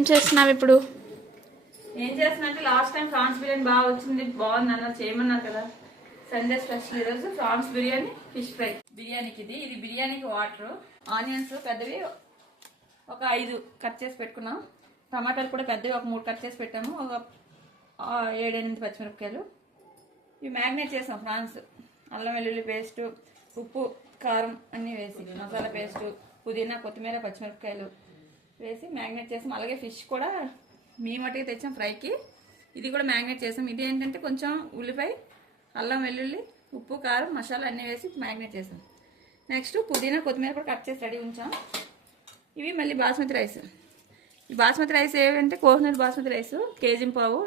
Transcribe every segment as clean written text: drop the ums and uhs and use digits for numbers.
ఏం చేస్తున్నావు ఇప్పుడు? ఏం చేస్తున్నా లాస్ట్ టైం ఫ్రాన్స్ బిర్యానీ బాగా వచ్చింది, బాగుంది అన్నారు, చేయమన్నారు కదా. సండే స్పెషల్ ఈరోజు ఫ్రాన్స్ బిర్యానీ, ఫిష్ ఫ్రై. బిర్యానీకి ఇది బిర్యానీకి వాటర్, ఆనియన్స్ పెద్దవి ఒక 5 కట్ చేసి పెట్టుకున్నాం. టమాటాలు కూడా పెద్దవి ఒక 3 కట్ చేసి పెట్టాము. ఒక 7-8 పచ్చిమిరపకాయలు. ఇవి మ్యాగ్నేట్ చేసాం. ఫ్రాన్స్ అల్లం వెల్లుల్లి పేస్టు, ఉప్పు కారం అన్నీ వేసి, మసాలా పేస్టు, పుదీనా కొత్తిమీర పచ్చిమిరపకాయలు వేసి మ్యాగ్నేట్ చేసాం. అలాగే ఫిష్ కూడా మీ మట్టుకు తెచ్చాం ఫ్రైకి. ఇది కూడా మ్యాగ్నేట్ చేసాం. ఇది ఏంటంటే కొంచెం ఉల్లిపాయ, అల్లం వెల్లుల్లి, ఉప్పు కారం మసాలా అన్నీ వేసి మ్యాగ్నేట్ చేసాం. నెక్స్ట్ పుదీనా కొత్తిమీర కూడా కట్ చేసి రెడీ ఉంచాం. ఇవి మళ్ళీ బాస్మతి రైస్. ఈ బాస్మతి రైస్ ఏమంటే కోహినూర్ బాస్మతి రైస్ కేజీ పావు,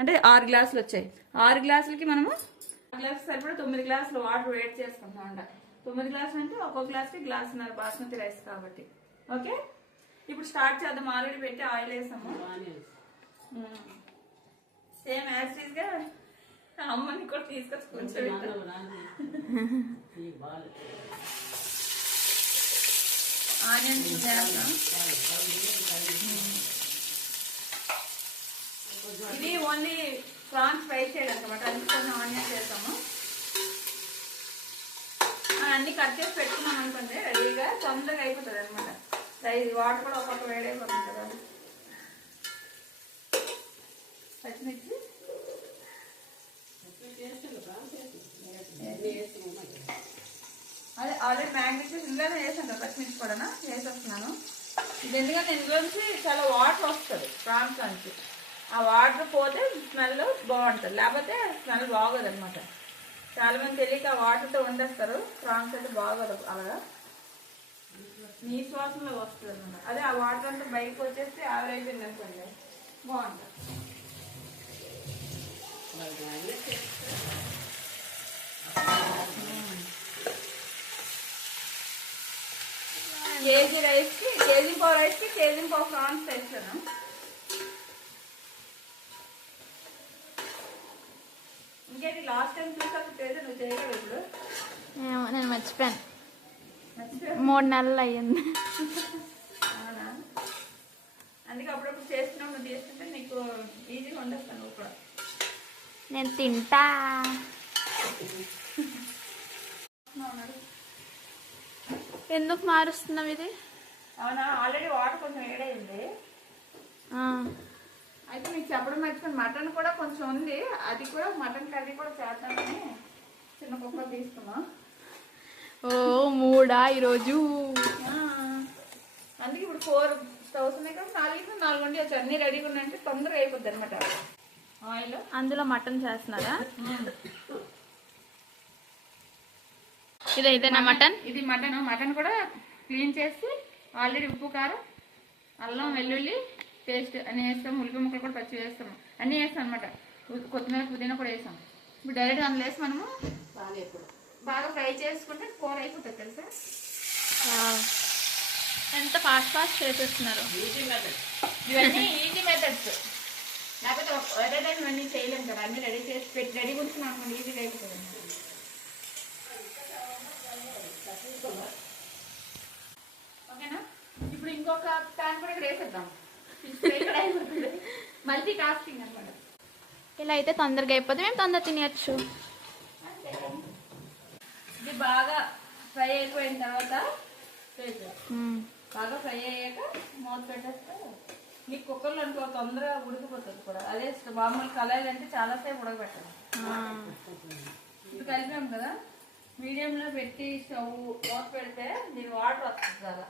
అంటే 6 గ్లాసులు వచ్చాయి. 6 గ్లాసులకి మనము 6 గ్లాసులు సరిపడా 9 గ్లాసులు వాటర్ వేడి చేసుకుంటాం అంట. 9 గ్లాసులు అంటే ఒక్కొక్క గ్లాస్కి గ్లాసున్నర బాస్మతి రైస్ కాబట్టి. ఓకే, ఇప్పుడు స్టార్ట్ చేద్దాం. ఆల్రెడీ పెట్టి ఆయిల్ వేసాము. సేమ్ యాజ్ గా అమ్మని కూడా తీసుకొచ్చి కొంచెం ఆనియన్స్ వేస్తాం. ఇది ఓన్లీ ప్రాన్స్ ఫ్రై చేయడం అనమాట. అందుకు కొంచెం ఆనియన్స్ వేస్తాము. అన్ని కట్ చేసి పెట్టుకున్నాం అనుకోండి, రెడీగా తొందరగా అయిపోతుంది అనమాట. వాటర్ కూడా ఒక్కొక్క వేడైపోతుంది కదా. పచ్చిమిర్చి అదే ఆల్రెడీ మ్యాగ్నేట్ చేసి ఇందులోనే వేసాను కదా, పచ్చిమిర్చి కూడా వేసేస్తున్నాను. ఇది ఎందుకంటే ఇందులో నుంచి చాలా వాటర్ వస్తుంది ప్రాన్స్ నుంచి. ఆ వాటర్ పోతే స్మెల్ బాగుంటుంది, లేకపోతే స్మెల్ బాగోదు అనమాట. చాలా మంది తెలియక ఆ వాటర్తో వండేస్తారు. ప్రాన్స్ అయితే బాగోదు అలాగా, నీ శ్వాసంలో వస్తుంది అనమాట. అదే ఆ వాటర్ అంతా బయటకు వచ్చేసి ఆవరైపోయింది అనుకోండి, బాగుంటుంది. కేజీ రైస్కి కేజీ పావు ప్రాన్స్ తెచ్చాను. ఇంకేంటి లాస్ట్ టైం చూసాక నువ్వు చేయగలవు ఇప్పుడు? నేను మర్చిపోయాను. 3 నెలలు అయ్యింది. అవునా? అందుకే అప్పుడప్పుడు చేస్తున్నావు. నువ్వు చేస్తుంటే నీకు ఈజీగా వండేస్తాను. నువ్వు కూడా నేను తింటా. ఎందుకు మారుస్తున్నావు ఇది? అవునా, ఆల్రెడీ వాటర్ కొంచెం వేడైంది. అయితే మీకు చెప్పడం మర్చిపోయింది, మటన్ కూడా కొంచెం ఉంది. అది కూడా మటన్ కర్రీ కూడా చేద్దామని చిన్న కుక్కర్ తీసుకున్నాం. ఓ 3 ఈరోజు. అందుకే ఇప్పుడు 4 స్టవ్స్ ఉన్నాయి కదా, 4 వండి వచ్చి అన్ని రెడీగా ఉన్నాయంటే తొందరగా అయిపోద్ది అనమాట. ఆయిల్ అందులో మటన్ చేస్తున్నారా? ఇదైతేనా మటన్? ఇది మటన్ కూడా క్లీన్ చేసి ఆల్రెడీ ఉప్పు కారం అల్లం వెల్లుల్లి పేస్ట్ అన్నీ వేస్తాం. ఉల్లిపాయ ముక్కలు కూడా పచ్చి వేస్తాము, అన్నీ వేస్తాం అనమాట. కొత్తిమీర పుదీనా కూడా వేసాం. ఇప్పుడు డైరెక్ట్ అందులో వేసి మనము బాగా ఫ్రై చేసుకుంటే కూర అయిపోతుంది తెలుసా. ఎంత ఫాస్ట్ చేసేస్తున్నారు. ఇవన్నీ ఈజీ మెథడ్స్, లేకపోతే ఒకే టైం ఇవన్నీ చేయలేము కదా. అన్నీ రెడీ చేసి పెట్టి రెడీ ఉంచుకున్నాం అనుకోండి, ఈజీగా అయిపోతుంది. ఓకేనా, ఇప్పుడు ఇంకొక ప్యాన్ కూడా ఇక్కడ వేసేద్దాం. మల్టీ టాస్కింగ్ అనమాట. ఇలా అయితే తొందరగా అయిపోతుంది, మేము తొందర తినేయచ్చు. ఇది బాగా ఫ్రై అయిపోయిన తర్వాత బాగా ఫ్రై అయ్యాక మూత పెట్టేస్తే మీకు కుక్కర్లో అనుకో తొందరగా ఉడికిపోతుంది కూడా. అదే మామూలు కళాయిలు అంటే చాలాసేపు ఉడకబెట్టాలి. ఇప్పుడు కలిపాం కదా, మీడియంలో పెట్టి స్టవ్ మూత పెడితే దీని వాటర్ వస్తుంది చాలా.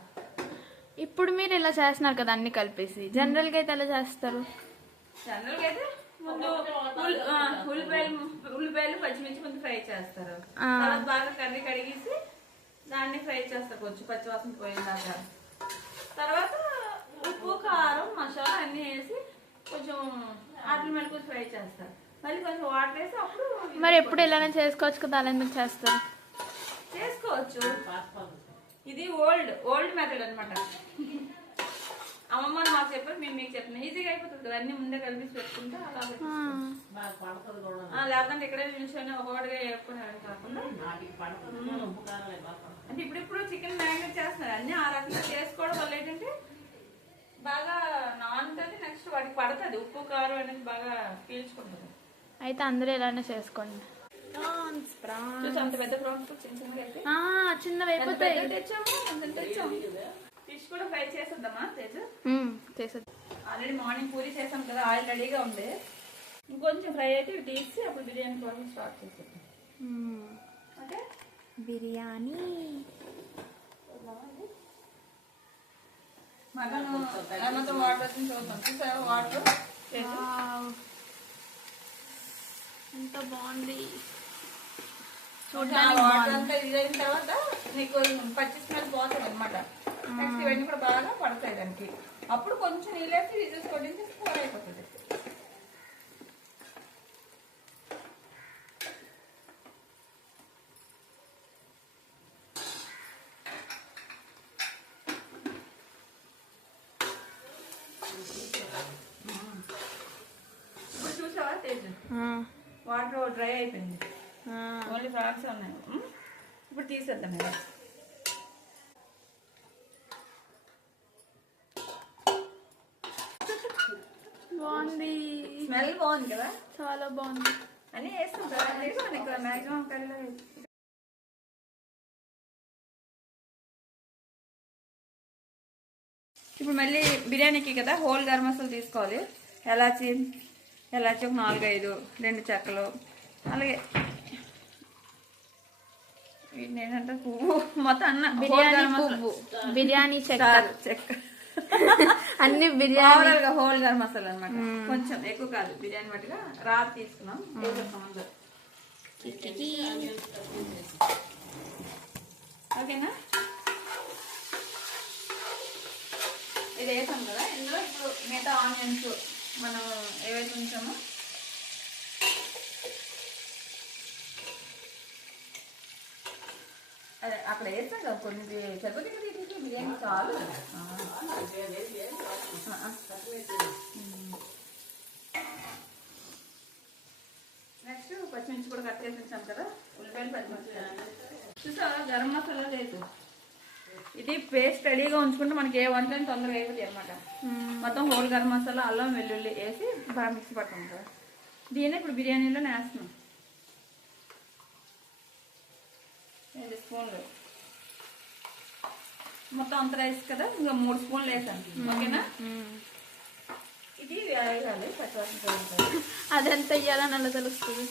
ఇప్పుడు మీరు ఇలా చేస్తున్నారు కదా అన్ని కలిపేసి, జనరల్గా అయితే ఎలా చేస్తారు? జనరల్గా అయితే ముందు ఉల్లిపాయలు పచ్చిమిర్చి ముందు ఫ్రై చేస్తారు. తర్వాత బాగా కర్రీ కడిగేసి దాన్ని ఫ్రై చేస్తారు కొంచెం పచ్చివాసన పోయేదాకా. తర్వాత ఉప్పు కారం మసాలా అన్ని వేసి కొంచెం ఆటల మీద కొంచెం ఫ్రై చేస్తారు. మళ్ళీ కొంచెం వాటర్ వేసి అప్పుడు. మరి ఎప్పుడు ఇలానే చేసుకోవచ్చు కదా, అలా ఎందుకు చేస్తారు? చేసుకోవచ్చు, ఇది ఓల్డ్ మెథడ్ అనమాట. అమ్మమ్మ మాకు చెప్పారు, మేము మీకు చెప్పిన ఈజీగా అయిపోతుంది కదా. అన్ని ముందే కలిపి పెట్టుకుంటే అలా లేకపోతే ఇక్కడే నిల్చొని ఒకటిగా వేసుకున్నారని కాకుండా. అంటే ఇప్పుడు చికెన్ మ్యారినేట్ చేస్తున్నారు. అన్ని ఆ రకంగా చేసుకోవడం వల్ల ఏంటంటే బాగా నానుతుంది. నెక్స్ట్ వాటికి పడుతుంది ఉప్పు కారం అనేది బాగా పీల్చుకుంటుంది. అయితే అందరూ ఇలానే చేసుకోండి. చూసి అంత పెద్ద ప్రాన్స్ చిన్న చిన్నగా అయితే చిన్నవి అయిపోతాయి. తెచ్చాము. ఫిష్ కూడా ఫ్రై చేసేద్దామా తేజు? చేసేది. ఆల్రెడీ మార్నింగ్ పూరి చేసాం కదా, ఆయిల్ రెడీగా ఉంది. ఇంకొంచెం ఫ్రై అయితే ఇవి తీసి అప్పుడు బిర్యానీ ప్రాసెస్ స్టార్ట్ చేసేద్దాం. ఓకే, బిర్యానీ మటన్ మొత్తం వాటర్ వచ్చింది చూద్దాం. చూసావా వాటర్ ఎంత బాగుంది. వాటర్ అంతా ఇది అయిన తర్వాత నీకు పచ్చి స్మెల్ పోతుంది అనమాట. నెక్స్ట్ ఇవన్నీ కూడా బాగా పడతాయి దానికి. అప్పుడు కొంచెం నీళ్ళేసి విజిల్స్ కొట్టించి కూర అయిపోతుంది. ఇప్పుడు చూసావా తేజు, వాటర్ డ్రై అయిపోయింది. ఓన్లీ ఫ్రాన్స్ ఉన్నాయి. ఇప్పుడు తీసేద్దాం. ఇలా బాగుంది. స్మెల్ బాగుంది కదా, చాలా బాగుంది. అన్నీ వేస్తాం కదా ఇక్కడ మ్యాక్సిమం కర్రీలో. ఇప్పుడు మళ్ళీ బిర్యానీకి కదా హోల్ గరం మసాలా తీసుకోవాలి. ఎలాచి ఒక 4-5, 2 చెక్కలు, అలాగే వీటిని ఏంటంటే పువ్వు మొత్తం అన్న బిర్యానీ పువ్వు, బిర్యానీ చెక్క అన్ని బిర్యానీ హోల్ గరం మసాలా అనమాట. కొంచెం ఎక్కువ కాదు, బిర్యానీ మట్టుగా రాత్రి తీసుకున్నాం. ఓకేనా, ఇది వేసాం కదా. ఇందులో ఇప్పుడు మిగతా ఆనియన్స్ మనం ఏవైతే ఉంచామో అదే అక్కడ వేస్తాం కదా కొన్ని. సరిపోతే బిర్యానీ చాలు. నెక్స్ట్ పచ్చిమిర్చి కూడా కట్ చేసి ఉంచాం కదా, ఉల్లిపాయలు పచ్చిమిర్చి. చూసావా గరం మసాలా లేదు, ఇది పేస్ట్ రెడీగా ఉంచుకుంటే మనకి ఏ వంట తొందరగా అయిపోతాయి అనమాట. మొత్తం హోల్ గరం మసాలా, అల్లం వెల్లుల్లి వేసి బాగా మిక్సీ పడతాం కదా. దీన్ని ఇప్పుడు బిర్యానీలో వేస్తున్నాం. 2 స్పూన్లు మొత్తం అంత రైస్ కదా, ఇంకా 3 స్పూన్లు వేసాను. ఓకేనా, ఇది వేయాలి పచ్చివాసన. అదెంత వేయాలని అలా తెలుస్తుంది.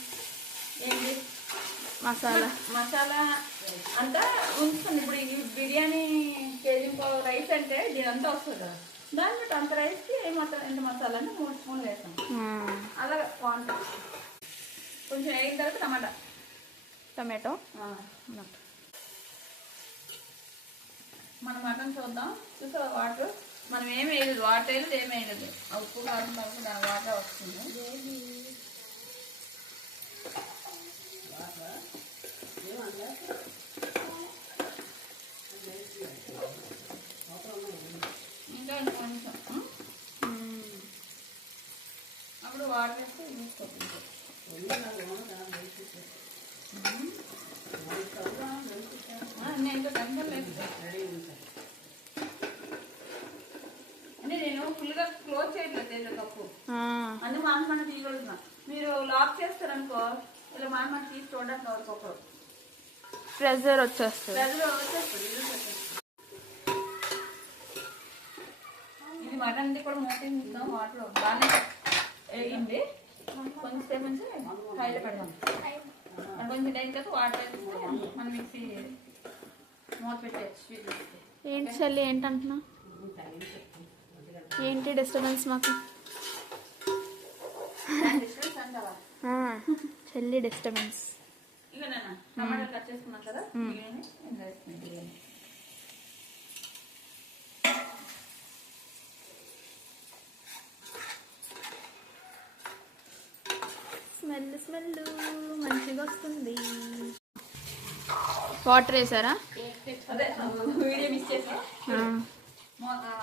ఏంటి మసాలా అంతా ఉంచుతుంది. ఇప్పుడు ఈ బిర్యానీ కేజీ రైస్ అంటే దీని అంతా వస్తుంది కదా, దాన్ని బట్టి అంత రైస్కి ఎంత మసాలా అంటే 3 స్పూన్లు వేసాం. అలాగే క్వాంటిటీ కొంచెం వేగిన తర్వాత టమాటో మనం మటన్ చూద్దాం. చూసా వాటర్ మనం ఏమి వేయలేదు, వాటర్ వేయలేదు, ఏమి వేయలేదు. ఉప్పు కారం తర్వాత దాని వాటర్ వస్తుంది. ఇంకా కొంచెం అప్పుడు వాటర్ వేస్తే తీసుకోవాలి. అంటే నేను ఫుల్గా క్లోజ్ చేయట్లేదు కప్పు, అన్ని మానమన్న తీయగలుగుతున్నా. మీరు లాక్ చేస్తారనుకో ఇలా మానమన్న తీసి చూడడానికి ఒకప్పుడు ప్రెజర్ వచ్చేస్తుంది. ఇది మటన్ కూడా మూత వాటర్ బాగానే వేగింది. కొంచెంసేపు నుంచి ఫ్రైలో పెడదాం. కొంచెం అయిన తర్వాత వాటర్ వేస్తే మనం మిక్సీ మూత పెట్టేసి. ఏంటి చెల్లి ఏంటంటున్నా? ఏంటి డిస్టర్బెన్స్ మాకు? చెల్లి డిస్టర్బెన్స్. ఇక నేను టమాటాలు కట్ చేసుకున్నాం కదా, బిర్యానీ స్మెల్ మంచిగా వస్తుంది. వాటర్ వేసారా? అదే వీడియో మిస్ చేసా.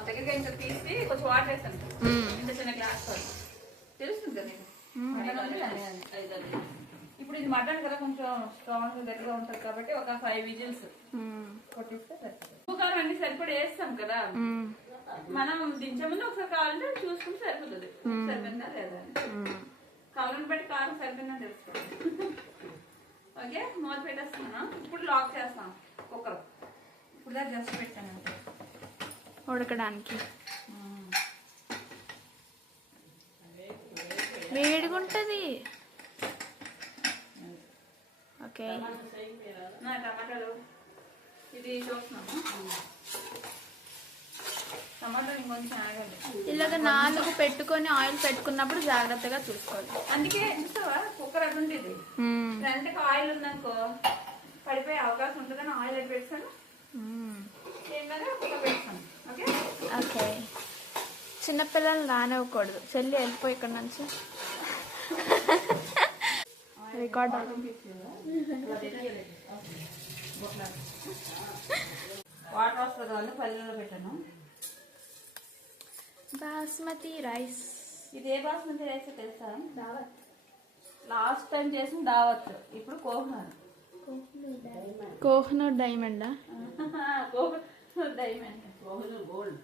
దగ్గరగా ఇంకా తీసి కొంచెం వాటర్ వేస్తాను. ఇంత చిన్న గ్లాస్ తెలుస్తుంది కదా నీకు. ఇప్పుడు ఇది మటన్ కదా కొంచెం స్ట్రాంగ్ గట్టిగా ఉంటుంది కాబట్టి ఒక 5 విజిల్స్ కొట్టిస్తే సరిపోతుంది. ఉప్పు కారం అన్ని సరిపడి వేస్తాం కదా, మనం దించే ముందు ఒకసారి కావాలంటే చూసుకుని సరిపోతుంది సరిపోయిందా లేదా కలర్ని బట్టి కారం సరిపోయిందా తెలుసుకోవాలి. ఓకే మూత పెట్టేస్తున్నాను. ఇప్పుడు లాక్ చేస్తాం కుక్కర్. ఇప్పుడు దాకా జస్ట్ పెట్టాను అంతే ఉడకడానికి. వేడిగా ఉంటుంది. ఓకే నా టమాటాలు ఇది చూస్తున్నాము. టమాటాలు ఇంకొంచెం ఆగండి. ఇలాగ 4 పెట్టుకొని ఆయిల్ పెట్టుకున్నప్పుడు జాగ్రత్తగా చూసుకోవాలి. అందుకే చూస్తావా కుక్కర్ అది ఉండేది ఫ్రంట్కి ఆయిల్ ఉందనుకో పడిపోయే అవకాశం ఉంటుందని ఆయిల్ అది పెట్టాను. ఏమన్నా కుక్కర్ పెట్టాను. ఓకే ఓకే చిన్నపిల్లలు రానివ్వకూడదు. చెల్లి వెళ్ళిపోయి ఇక్కడ నుంచి. రికార్డ్ వాటర్ వస్తుంది వాళ్ళు పల్లెల్లో పెట్టాను. బాస్మతి రైస్. ఇది ఏ బాస్మతి రైస్ తెలుసా? దావత్. లాస్ట్ టైం చేసిన దావత్. ఇప్పుడు Kohinoor. Kohinoor డైమండా? Kohinoor diamond. Kohinoor gold.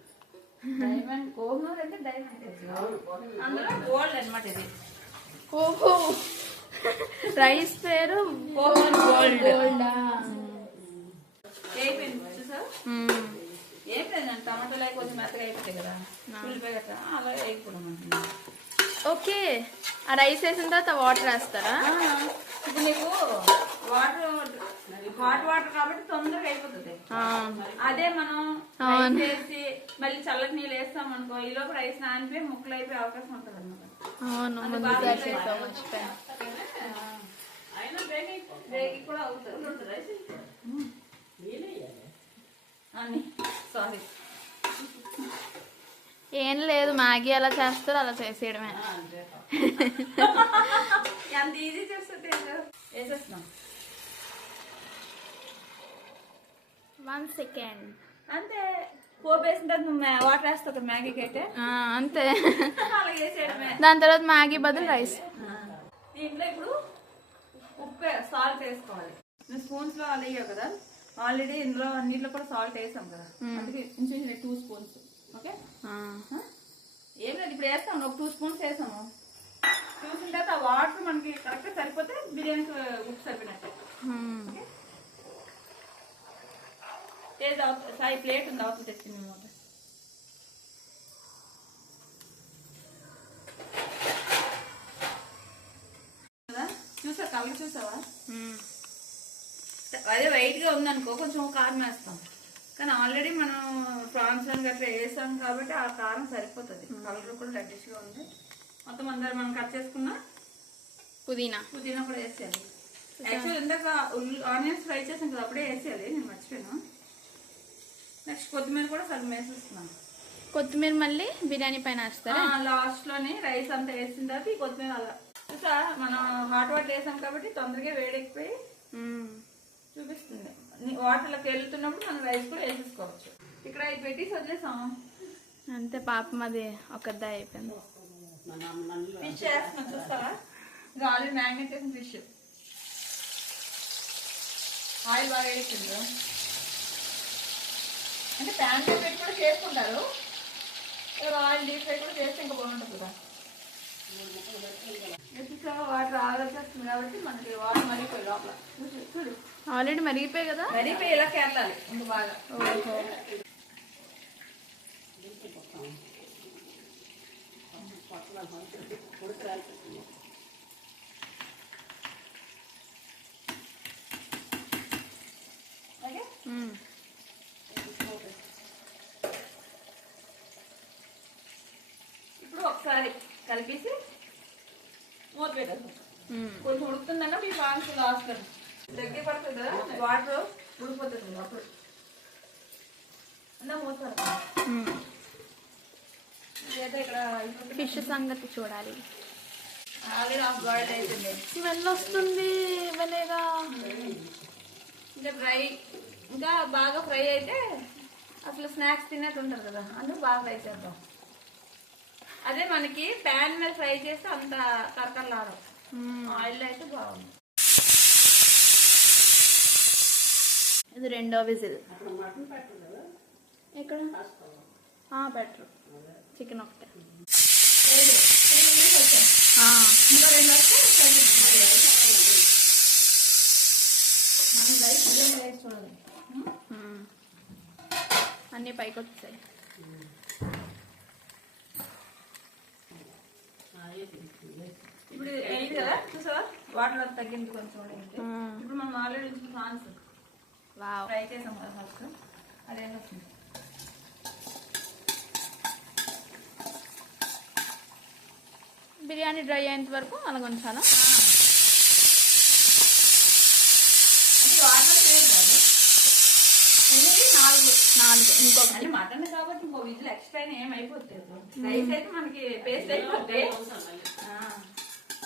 Diamond Kohinoor అంటే డైమండ్. అందులో గోల్డ్ అనమాట ఇది. ఓహో రైస్ పేరు కోహ్నూర్ గోల్డ్. గోల్డా? అయిపోయింది చూసా? ఏం లేదండి టమాటాలు అయి కొంచెం మెత్తగా అయిపోతాయి కదా ఉల్లిపాయ గట్రా అలా వేయకూడదు. ఓకే ఆ రైస్ వేసిన తర్వాత వాటర్ వేస్తారా? ఇప్పుడు నీకు వాటర్ హాట్ వాటర్ కాబట్టి తొందరగా అయిపోతుంది. అదే మనం రైస్ వేసి మళ్ళీ చల్లటి నీళ్ళు వేస్తాం అనుకో ఈ లోపు రైస్ నానిపోయి ముక్కలు అయిపోయే అవకాశం ఉంటుంది అనమాట. బేగి కూడా అవుతుంది. సారీ ఏం లేదు మ్యాగీ ఎలా చేస్తారో అలా చేసేయడమే. ఎంత ఈజీ చేస్తుంటే వేసేస్తున్నాం. 1 సెకండ్ అంతే. పోపు వేసిన తర్వాత నువ్వు వాటర్ వేస్తావు కదా మ్యాగీకి అయితే అంతే. అలా వేసేయడమే. దాని తర్వాత మ్యాగీ బదులు రైస్. దీంట్లో ఇప్పుడు ఉప్పు సాల్ట్ వేసుకోవాలి. నువ్వు స్పూన్స్ లో అలా వేయవు కదా ఆల్రెడీ ఇందులో నీళ్ళు కూడా సాల్ట్ వేసాం కదా అందుకే ఇంచుమించు 2 స్పూన్స్. ఓకే ఏం లేదు ఇప్పుడు వేస్తాము. ఒక 2 స్పూన్స్ వేసాము. చూసిన తర్వాత ఆ వాటర్ మనకి కరెక్ట్గా సరిపోతే బిర్యానీకి ఉప్పు సరిపోయినట్టే. టేస్ట్ అవుతుంది. సాయి ప్లేట్ ఉంది అవతల తెచ్చింది మూత. చూసా కలర్ చూసావా? అదే వైట్ గా ఉందనుకో కొంచెం కారం వేస్తాం. కానీ ఆల్రెడీ మనం ప్రాన్స్ గట్రా వేసాం కాబట్టి ఆ కారం సరిపోతుంది. కలర్ కూడా రెడ్డిష్ గా ఉంది. మొత్తం అందరు మనం కట్ చేసుకున్న పుదీనా కూడా వేసేయాలి. యాక్చువల్ ఇందాక ఆనియన్స్ ఫ్రై చేసాం కదా అప్పుడే వేసేయాలి. నేను మర్చిపోయాను. నెక్స్ట్ కొత్తిమీర కూడా సగం వేసేస్తున్నాను. కొత్తిమీర మళ్ళీ బిర్యానీ పైన వేస్తారా? లాస్ట్ లోని రైస్ అంతా వేసిన తర్వాత ఈ కొత్తిమీర అలా చూసా మనం హాట్ వాటర్ వేసాం కాబట్టి తొందరగా వేడెక్కిపోయి చూపిస్తుంది. వాటర్లోకి వెళ్తున్నప్పుడు మనం రైస్ కూడా వేసేసుకోవచ్చు. ఇక్కడ అవి పెట్టి వదిలేసాము అంతే. పాపం అది ఒకద్దా అయిపోయింది. ఫిష్ వేస్తున్నాం చూస్తారా? ఇది ఆల్రెడీ మ్యాగ్నెట్ చేసిన ఫిష్. ఆయిల్ బాగా వేసింది. అంటే ప్యాన్ మీద పెట్టి కూడా చేసుకుంటారు. ఆయిల్ డీప్ ఫ్రై కూడా చేస్తే ఇంకా బాగుంటుంది కదా. వాటర్ ఆగొచ్చేస్తుంది కాబట్టి మనకి వాటర్ మరిగిపోయి లోపల చూడు ఆల్రెడీ మరిగిపోయి కదా. మరిగిపోయి ఇలా కేరళాలి ఇంక బాగా. ఇప్పుడు ఒకసారి కలిపేసి మూత పెట్టేస్తాం. కొంచెం ఉడుకుతుందన్న మీ ప్రాన్స్ లాస్ట్ దగ్గర పడుతుంది కదా వాటర్ ఉడికిపోతుంది అప్పుడు అన్నా మూత ఇక్కడ ఫిష్ సంగతి చూడాలి. ఆల్రెడీ హాఫ్ బాయిల్ అయిపోయింది. స్మెల్ వస్తుంది భలేగా. ఇంకా ఫ్రై ఇంకా బాగా ఫ్రై అయితే అసలు స్నాక్స్ తిన్నట్టు ఉంటుంది కదా అందుకు బాగా ఫ్రై చేద్దాం. అదే మనకి ప్యాన్ మీద ఫ్రై చేస్తే అంత కరకరలాడం. ఆయిల్ అయితే బాగుంది. ఇది రెండో విజిల్. ఎక్కడ బెటర్. చికెన్ ఒకటే. ఇంకా 2 వస్తే మనం రైస్ చూడాలి. అన్నీ పైకి వచ్చాయి. ఇప్పుడు ఇది అయింది కదా, చూసావా వాటర్ అంతా తగ్గింది కొంచెం. ఇప్పుడు మనం ఆల్రెడీ ఉంచిన ప్రాన్స్ ఫ్రై చేసాం కదా ఫస్ట్, అదేం వస్తుంది. బిర్యానీ డ్రై అయ్యేంత వరకు అలాగ ఉంచాలా? అంటే వాటర్ లేదు కాదు, 4 ఇంకొకటి. అంటే మటన్ కాబట్టి ఇంకో విజిల్ ఎక్స్ట్రా ఏమైపోతుంది. రైస్ అయితే మనకి పేస్ట్ అయిపోతే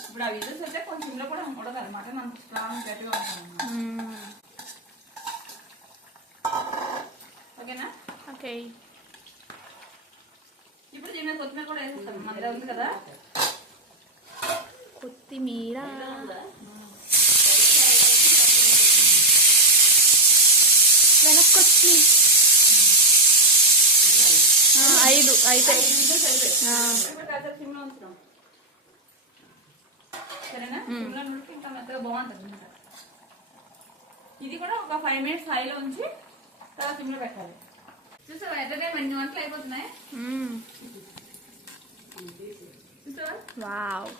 ఇప్పుడు ఆ విజిల్స్ అయితే కొంచెం ఇంట్లో కూడా ఉడకాలి. మటన్ అంత స్ట్రాంగ్ గట్టిగా ఉంటాను. ఓకేనా? ఓకే. ఇప్పుడు దీని మీద కొత్తిమీర కూడా వేసేస్తాం. మన దగ్గర ఉంది కదా కొత్తిమీర. వెనక్కొచ్చి 5 అయితే సిమ్లో ఉంచుతాం. సరేనా? సిమ్లో నుండి ఇంకా మెత్తగా బాగుంటుంది. ఇది కూడా ఒక 5 minutes హైలో ఉంచి తర్వాత సిమ్లో పెట్టాలి. చూసావా ఎట్లనే 2 గంటలు అయిపోతున్నాయి. చూసావా? వావ్.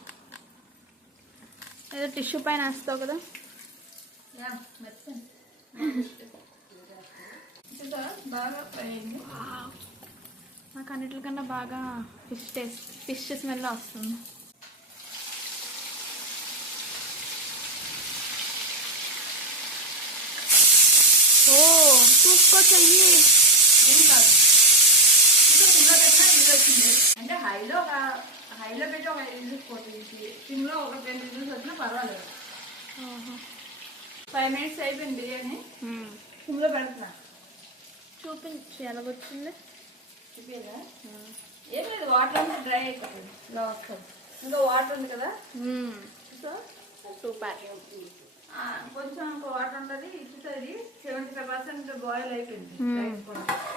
ఏదో టిష్యూ పైన వేస్తావు కదా. బాగా ఫ్రై అయింది. నాకు అన్నిటికన్నా బాగా ఫిష్ స్మెల్ వస్తుంది. ఓ చూసుకోచెయ్యి. ఏం కాదు, ఇంకా సిమ్లో పెట్టినా ఇది వచ్చింది. అంటే హైలో పెట్టి ఒక 5 minutes పోతుంది. సిమ్లో ఒక 10 minutes వచ్చినా పర్వాలేదు. 5 minutes అయిపోయింది బిర్యానీ. సిమ్లో పెడుతున్నా. చూపించి ఎలాగొచ్చింది. చూపించా? ఏం లేదు, వాటర్ అంతా డ్రై అయిపోతుంది. ఇలా వస్తుంది. ఇంకా వాటర్ ఉంది కదా, సో సూపర్. కొంచెం ఇంకా వాటర్ ఉంటుంది. ఇచ్చుతుంది 75% బాయిల్ అయిపోయింది.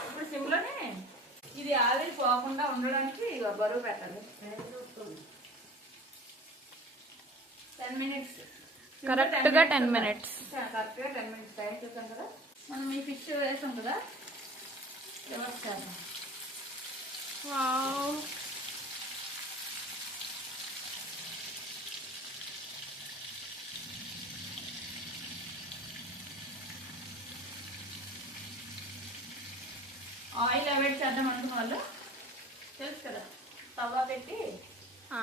ఇప్పుడు సిమ్లోనే ఇది ఆవిరి పోకుండా ఉండడానికి బరువు పెట్టాలి. 10 minutes. కరెక్ట్గా 10 minutes. కరెక్ట్గా 10 minutes టైం చూసాం కదా. మనం ఈ ఫిష్ వేసాం కదా, రివర్స్ చేద్దాం. వావ్. ఆయిల్ అవాయిడ్ చేద్దాం అనుకున్న వాళ్ళు తెలుసు కదా, తవా పెట్టి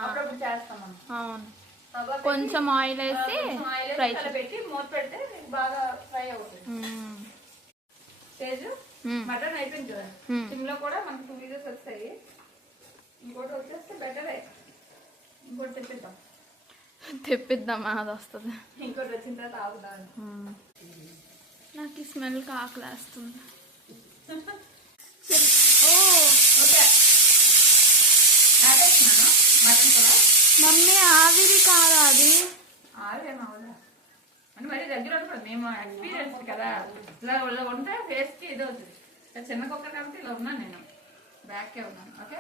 అప్పుడప్పుడు చేస్తాం మనం. అవును. తవా కొంచెం ఆయిల్ వేసి ఫ్రై పెట్టి మూత పెడితే బాగా ఫ్రై అవుతుంది. స్టేజ్ మటన్ అయిపోయింది కదా, సిమ్లో కూడా మనకు 2 videos వస్తాయి. ఇంకోటి వచ్చేస్తే బెటరే. ఇంకోటి తెప్పిద్దామా, అది వస్తుంది. ఇంకోటి వచ్చిన తర్వాత ఆగుదాం. నాకు ఈ స్మెల్ కాకలేస్తుంది. ఓకే, ఆపేస్తున్నాను మటన్ కూడా. మమ్మీ ఆవిరి కాదా అది? ఆవిరేమవుదా అంటే మరి దగ్గర ఉంటుంది. మేము ఎక్స్పీరియన్స్ కదా, ఇలా ఉంటే ఫేస్కి ఇది అవుతుంది. చిన్న కుక్కర్ కాబట్టి ఇలా ఉన్నాను, నేను బ్యాక్కే ఉన్నాను. ఓకే,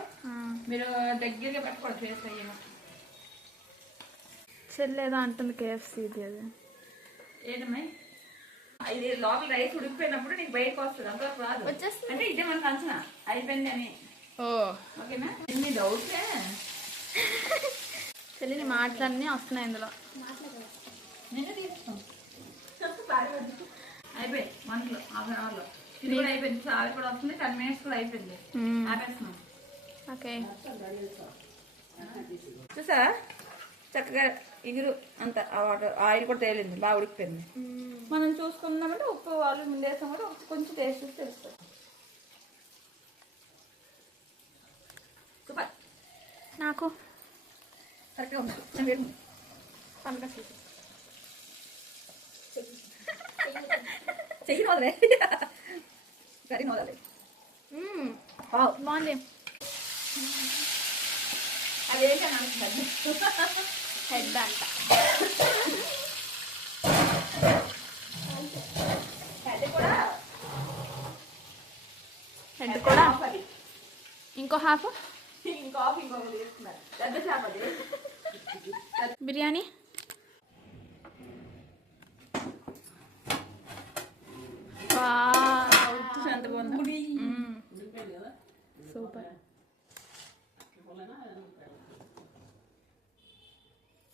మీరు దగ్గరగా పెట్టుకోండి ఫేస్ అయ్యాను. చెల్లేదా అంటుంది కేఎఫ్సీ ఇది. అది ఏంటమ్మా ఇది లోపల రైస్ ఉడికిపోయినప్పుడు నీకు బయటకు వస్తుంది, అంతవరకు రాదు. వచ్చేస్తుంది. అంటే ఇదే మనకు అంచనా అయిపోయింది అని. ఓకేనా? ఎన్ని డౌట్సే. చెల్లిని మాటలన్నీ వస్తున్నాయి ఇందులో. నిన్నే తీసుకుంటాం. అయిపోయి 1 hour ఇది కూడా అయిపోయింది. ఆవిరి కూడా వస్తుంది. 10 minutes కూడా అయిపోయింది. ఆపేస్తున్నాం. ఓకే, చూసా చక్కగా ఇగురు అంత వాటర్ ఆయిల్ కూడా తేలింది, బాగా ఉడికిపోయింది. మనం చూసుకున్నామంటే ఉప్పు వాళ్ళు ముందు వేసాం కూడా కొంచెం టేస్ట్ చూసి తెలుస్తుంది. సూపర్. నాకు కరెక్ట్గా ఉంది. చెయ్యి వదలే, కర్రీ వదలే. బాగుంది. అదేంటి అని అనుకుంటాను. హెడ్ అంట. హెడ్ కూడా ఇంకో హాఫ్ ఇంకొకరు తీసుకున్నారు పెద్ద చేప అది. బిర్యానీ. ఎంత బాగుంది. సూపర్.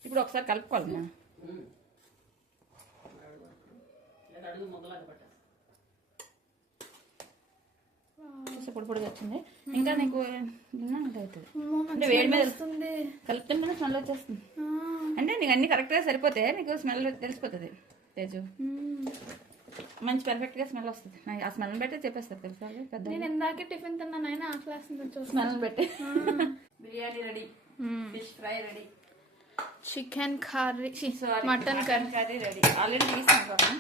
ఇప్పుడు ఒకసారి కలుపుకోవాలి మనం. పొడి పొడిగా వచ్చింది. ఇంకా నీకు అవుతుంది అంటే వేడి మీద వస్తుంది, కలుపుతుంటే స్మెల్ వచ్చేస్తుంది. అంటే నీకు అన్ని కరెక్ట్గా సరిపోతే నీకు స్మెల్ తెలిసిపోతుంది తేజు. మంచి పర్ఫెక్ట్గా స్మెల్ వస్తుంది. ఆ స్మెల్ బట్టి చెప్పేస్తారు తెలుసా పెద్ద. నేను ఇందాకే టిఫిన్ తిన్నాను అయినా ఆ క్లాస్ స్మెల్ బట్టి. Biryani ready, fish fry ready, chicken curry, mutton curry ready. Already తీసాను కదా.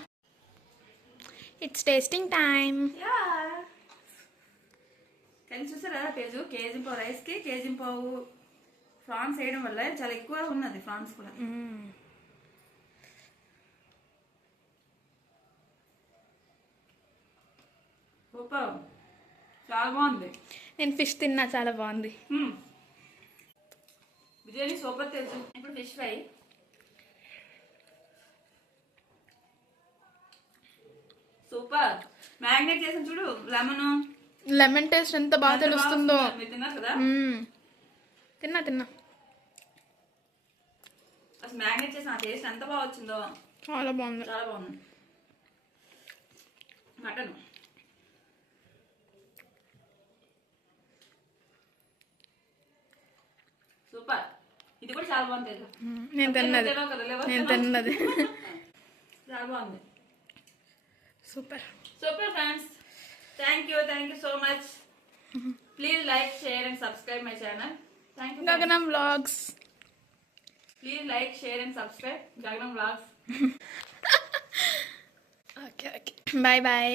It's tasting time. కానీ చూసారా తేజు, కేజీ పావు రైస్కి కేజీ పావు ఫ్రాన్స్ వేయడం వల్ల చాలా ఎక్కువ ఉన్నది ఫ్రాన్స్ కూడా. సూపర్, చాలా బాగుంది. నేను ఫిష్ తిన్నా, చాలా బాగుంది. బిర్యానీ సూపర్ తెలుసు. ఇప్పుడు ఫిష్ ఫ్రై. సూపర్. మ్యాగ్నేట్ చేసాను చూడు, లెమన్ టేస్ట్ ఎంత బాగా తెలుస్తుందో. మీరు తిన్నారు కదా. తిన్నా అసలు మ్యాగ్నేట్ చేసిన ఆ టేస్ట్ ఎంత బాగా వచ్చిందో. చాలా బాగుంది. చాలా బాగుంది. Mutton super. ఇది కూడా చాలా బాగుంది. నేను తిన్నది చాలా బాగుంది. Super friends, thank you so much. Please like, share and subscribe my channel. Thank you. Gaganam vlogs. Please like, share and subscribe Gaganam vlogs. Okay. Bye.